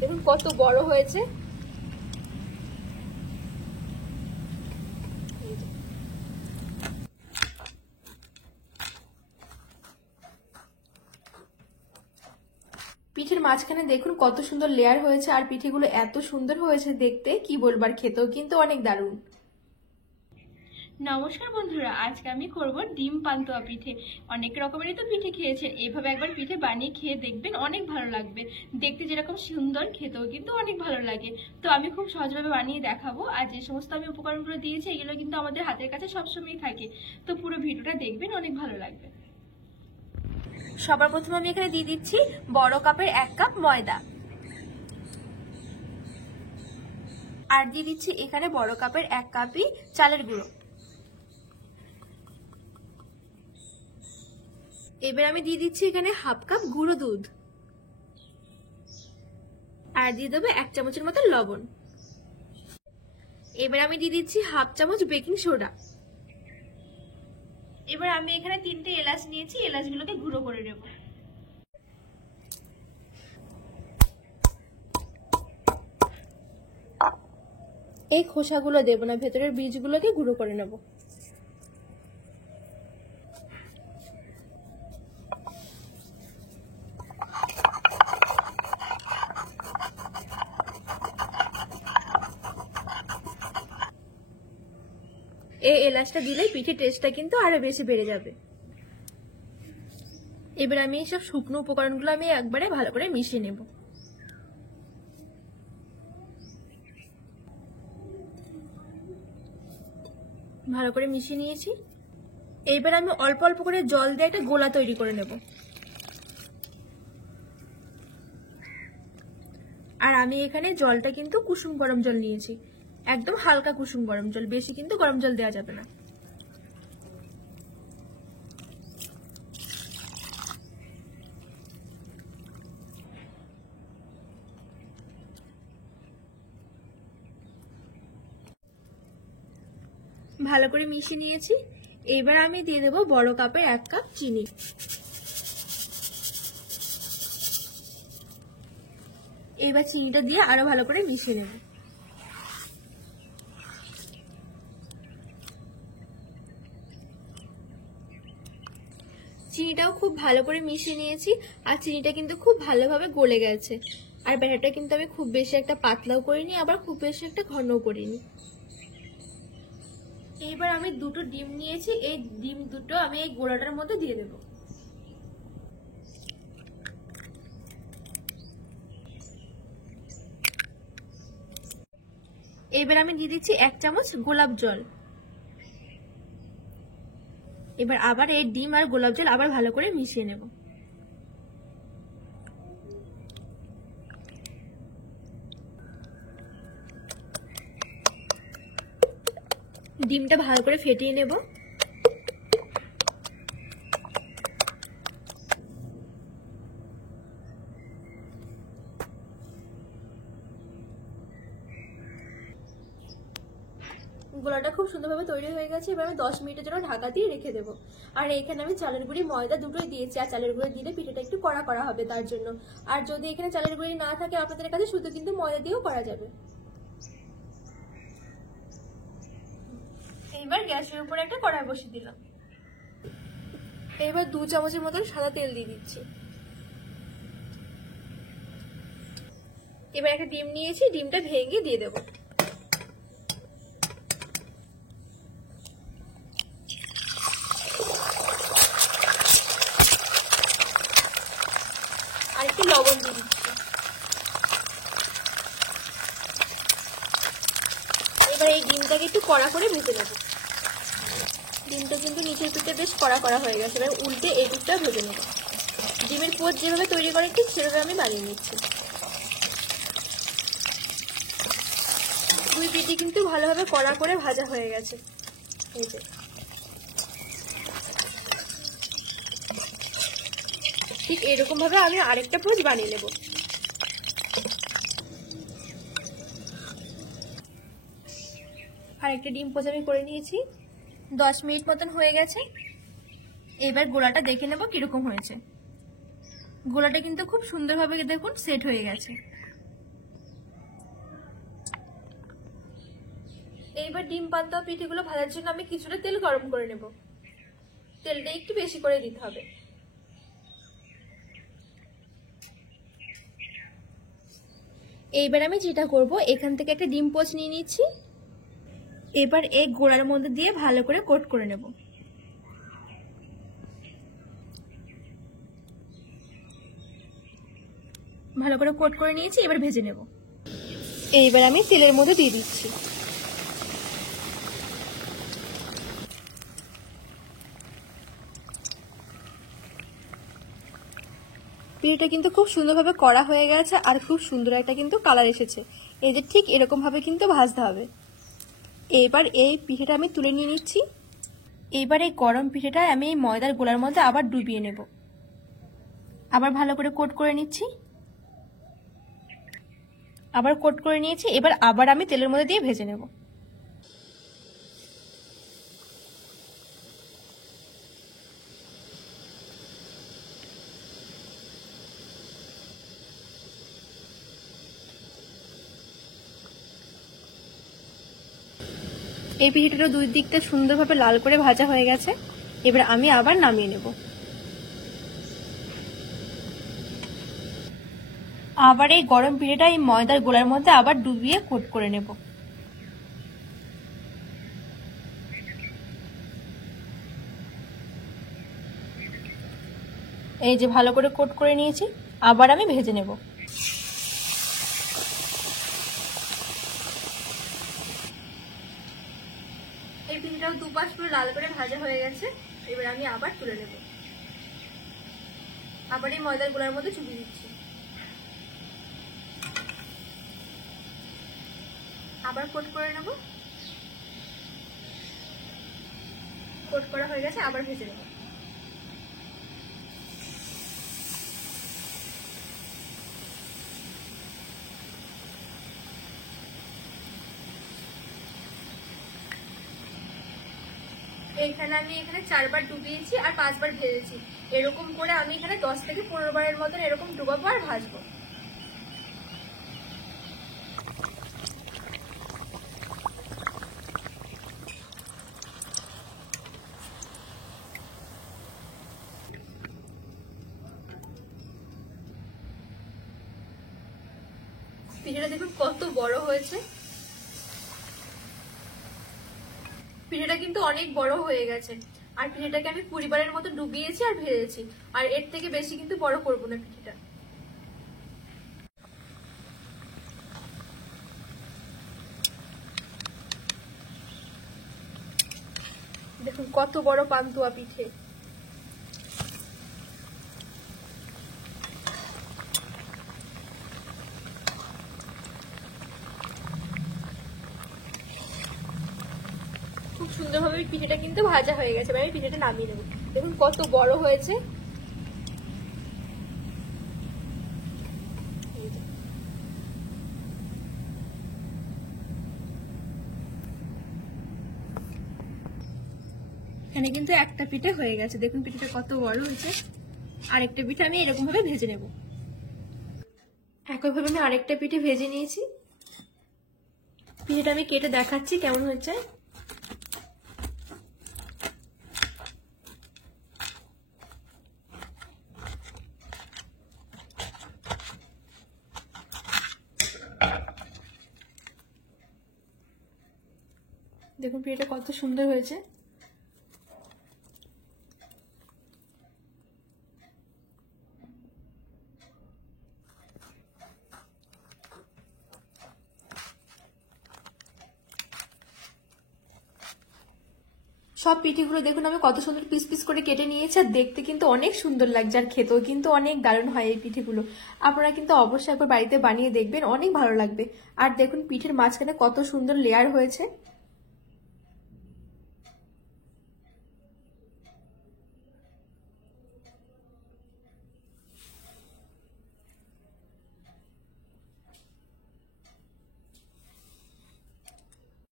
দেখুন কত বড় হয়েছে। পিঠের মাঝখানে দেখুন কত সুন্দর লেয়ার হয়েছে, আর পিঠেগুলো এত সুন্দর হয়েছে দেখতে, কি বলবার, খেতেও কিন্তু অনেক দারুণ। নমস্কার বন্ধুরা, আজকে আমি করব ডিম পান্তুয়া পিঠে। অনেক রকমেরই তো পিঠে খেয়েছেন, এইভাবে একবার পিঠে বানিয়ে খেয়ে দেখবেন, অনেক ভালো লাগবে। দেখতে যেরকম সুন্দর, খেতেও কিন্তু অনেক ভালো লাগে। তো আমি খুব সহজভাবে বানিয়ে দেখাবো, আর যে সমস্ত আমি উপকরণগুলো দিয়েছি এগুলো কিন্তু আমাদের হাতের কাছে সবসময় থাকে। তো পুরো ভিডিওটা দেখবেন, অনেক ভালো লাগবে। সবার প্রথমে আমি এখানে দিয়ে দিচ্ছি বড় কাপের 1 কাপ ময়দা, আর দিয়ে দিচ্ছি এখানে বড় কাপের 1 কাপই চালের গুঁড়ো। এবার আমি দিয়ে দিচ্ছি এখানে হাফ কাপ গুঁড়ো দুধ, আর দিয়ে দেবো 1 চামচের মতো লবণ। এবার আমি দিয়ে দিচ্ছি হাফ চামচ বেকিং সোডা। এবার আমি এখানে 3টে এলাচ নিয়েছি, এলাচগুলোকে গুঁড়ো করে নেব। এই খোসাগুলো দেবো না, ভেতরের বীজগুলোকে গুঁড়ো করে নেব। এই এলাচটা দিলেই পিঠে টেস্টটা কিন্তু আরো বেশি বেড়ে যাবে। এবার আমি এইসব শুকনো উপকরণগুলো আমি একবারে ভালো করে মিশিয়ে নেব। ভালো করে মিশিয়ে নিয়েছি। এবার আমি অল্প অল্প করে জল দিয়ে একটা গোলা তৈরি করে নেব। আর আমি এখানে জলটা কিন্তু কুসুম গরম জল নিয়েছি, একদম হালকা কুসুম গরম জল, বেশি কিন্তু গরম জল দেওয়া যাবে না। ভালো করে মিশিয়ে নিয়েছি। এবার আমি দিয়ে দেবো বড় কাপের 1 কাপ চিনি। এবার চিনিটা দিয়ে আরো ভালো করে মিশিয়ে নেব। চিনিটাও খুব ভালো করে মিশিয়ে নিয়েছি, আর চিনিটা কিন্তু খুব ভালোভাবে গলে গেছে। আর ব্যাটারটা কিন্তু আমি খুব বেশি একটা পাতলাও করিনি, আবার খুব বেশি একটা ঘনও করিনি। এইবার আমি 2টো ডিম নিয়েছি, এই ডিম দুটো আমি এই গোলাটার মধ্যে দিয়ে দেব। এবার আমি দিয়ে দিচ্ছি 1 চামচ গোলাপ জল। এবার আবার এই ডিম আর গোলাপ জল আবার ভালো করে মিশিয়ে নেব। ডিমটা ভালো করে ফেটিয়ে নেব। গোলাটা খুব সুন্দরভাবে তৈরি হয়ে গেছে। এবার আমি 10 মিনিটের জন্য ঢাকা দিয়ে রেখে দেবো। আর এখানে আমি চালের গুঁড়ি ময়দা দুটোই দিয়েছি, আর চালের গুঁড়ি দিলে পিঠাটা একটু কড়া করা হবে তার জন্য। আর যদি এখানে চালের গুঁড়ি না থাকে আপনাদের কাছে, শুধু কিন্তু ময়দা দিয়েও করা যাবে। এবার গ্যাসের উপরে একটা কড়াই বসিয়ে দিলাম। এবার 2 চামচের মতন সাদা তেল দিয়ে দিচ্ছি। এবার একটা ডিম নিয়েছি, ডিমটা ভেঙে দিয়ে দেবো। আর একটু লবণ দিয়ে দিচ্ছি। এবার এই ডিমটাকে একটু কড়া করে ভেজে নেব। ডিমটা কিন্তু নিচের পিঠে বেশ কড়া করা হয়ে গেছে। এবার উল্টে এই পিঠটা ভেজে নেব। ডিমের পোচ যেভাবে তৈরি করে ঠিক সেভাবে আমি বানিয়ে নিচ্ছি। দুই পিঠে কিন্তু ভালোভাবে কড়া করে ভাজা হয়ে গেছে। এই যে ঠিক এরকম ভাবে আমি আরেকটা পোচ বানিয়ে নেব। আরেকটা ডিম পোচ আমি করে নিয়েছি। 10 মিনিট মতন হয়ে গেছে। এবার গোলাটা দেখে নেব কিরকম হয়েছে। গোলাটা কিন্তু খুব সুন্দরভাবে দেখুন সেট হয়ে গেছে। এইবার ডিম পান্তা পিঠেগুলো ভাজার জন্য আমি কিছুটা তেল গরম করে নেব। তেলটা একটু বেশি করে দিতে হবে। এইবার আমি যেটা করব, এখান থেকে একটা ডিম পোচ নিয়ে নিচ্ছি। এবার এই গোড়ার মধ্যে দিয়ে ভালো করে কোট করে নেব। ভালো করে কোট করে নিয়েছি, এবার ভেজে নেব। এইবার আমি তেলের মধ্যে দিয়ে দিচ্ছি। পিঠেটা কিন্তু খুব সুন্দরভাবে করা হয়ে গেছে আর খুব সুন্দর একটা কিন্তু কালার এসেছে। এই যে ঠিক এরকম ভাবে কিন্তু ভাজতে হবে। এবার এই পিঠেটা আমি তুলে নিয়ে নিচ্ছি। এবার এই গরম পিঠেটা আমি এই ময়দার গোলার মধ্যে আবার ডুবিয়ে নেব। আবার ভালো করে কোট করে নিচ্ছি। আবার কোট করে নিয়েছি, এবার আবার আমি তেলের মধ্যে দিয়ে ভেজে নেব। এই পিঠেটা দুই দিকটা সুন্দরভাবে লাল করে ভাজা হয়ে গেছে। এবার আমি আবার নামিয়ে নেব। আবার এই গরম পিঠেটা এই ময়দার গোলার মধ্যে আবার ডুবিয়ে কোট করে নেব। এই যে ভালো করে কোট করে নিয়েছি, আবার আমি ভেজে নেব। এই পিঠেটাও দুপাশ পুরো লাল করে ভাজা হয়ে গেছে। এবার আমি আবার তুলে নেব। আবার এই ময়দার গোলার মধ্যে চুবিয়ে দিচ্ছি। আবার কোট করে নেব। কোট করা হয়ে গেছে, আবার ভেজে নেব। এখানে আমি 4বার ডুবিয়েছি আর 5বার ভেজেছি। এরকম করে আমি এখানে 10 থেকে 15 বারের মতন এরকম ডুবাবো আর ভাজবো। পিঠেটা দেখুন কত বড় হয়েছে। পিঠেটা কিন্তু অনেক বড় হয়ে গেছে। আর পিঠেটাকে আমি 20 বারের মতো ডুবিয়েছি আর ভেজেছি। আর এর থেকে বেশি কিন্তু বড় করব না পিঠেটা। দেখুন কত বড় পান্তুয়া পিঠে। খুব সুন্দরভাবে পিঠেটা কিন্তু ভাজা হয়ে গেছে। আমি পিঠেটা নামিয়ে নেব। দেখুন কত বড় হয়েছে। এখানে কিন্তু একটা পিঠে হয়ে গেছে। দেখুন পিঠেটা কত বড় হয়েছে। আরেকটা পিঠে আমি এরকম ভাবে ভেজে নেব। একইভাবে আমি আরেকটা পিঠে ভেজে নিয়েছি। পিঠেটা আমি কেটে দেখাচ্ছি কেমন হয়েছে। দেখুন পিঠেটা কত সুন্দর হয়েছে। সব পিঠেগুলো দেখুন আমি কত সুন্দর পিস পিস করে কেটে নিয়েছি। আর দেখতে কিন্তু অনেক সুন্দর লাগছে আর খেতেও কিন্তু অনেক দারুণ হয় এই পিঠেগুলো। আপনারা কিন্তু অবশ্যই একবার বাড়িতে বানিয়ে দেখবেন, অনেক ভালো লাগবে। আর দেখুন পিঠের মাঝখানে কত সুন্দর লেয়ার হয়েছে।